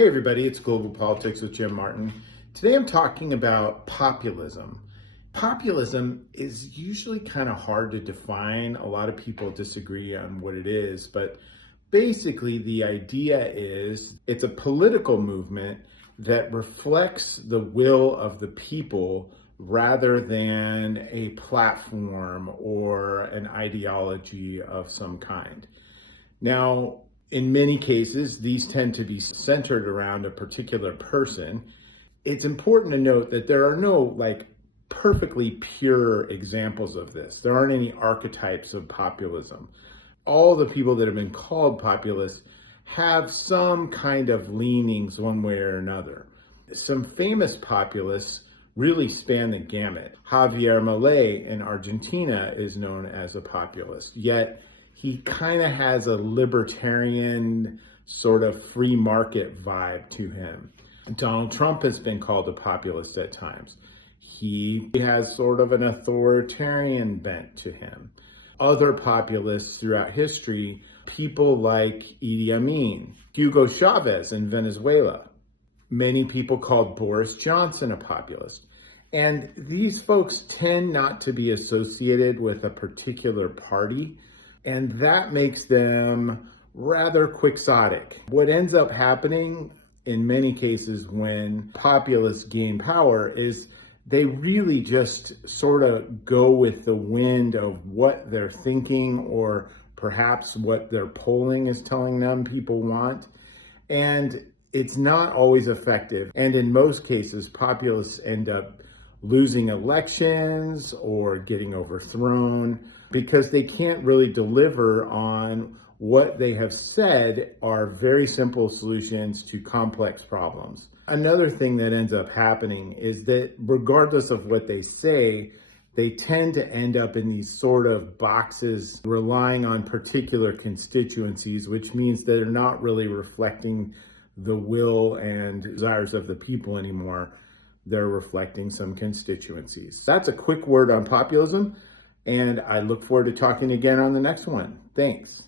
Hey everybody, it's Global Politics with Jim Martin. Today I'm talking about populism. Populism is usually kind of hard to define. A lot of people disagree on what it is, but basically the idea is it's a political movement that reflects the will of the people rather than a platform or an ideology of some kind. Now, in many cases, these tend to be centered around a particular person. It's important to note that there are no perfectly pure examples of this. There aren't any archetypes of populism. All the people that have been called populists have some kind of leanings one way or another. Some famous populists really span the gamut. Javier Milei in Argentina is known as a populist, yet he kind of has a libertarian sort of free market vibe to him. Donald Trump has been called a populist at times. He has sort of an authoritarian bent to him. Other populists throughout history, people like Idi Amin, Hugo Chavez in Venezuela. Many people called Boris Johnson a populist. And these folks tend not to be associated with a particular party, and that makes them rather quixotic. What ends up happening in many cases when populists gain power is they really just sort of go with the wind of what they're thinking or perhaps what their polling is telling them people want. And it's not always effective. And in most cases, populists end up losing elections or getting overthrown because they can't really deliver on what they have said are very simple solutions to complex problems. Another thing that ends up happening is that regardless of what they say, they tend to end up in these sort of boxes relying on particular constituencies, which means that they're not really reflecting the will and desires of the people anymore. They're reflecting some constituencies. That's a quick word on populism, and I look forward to talking again on the next one. Thanks.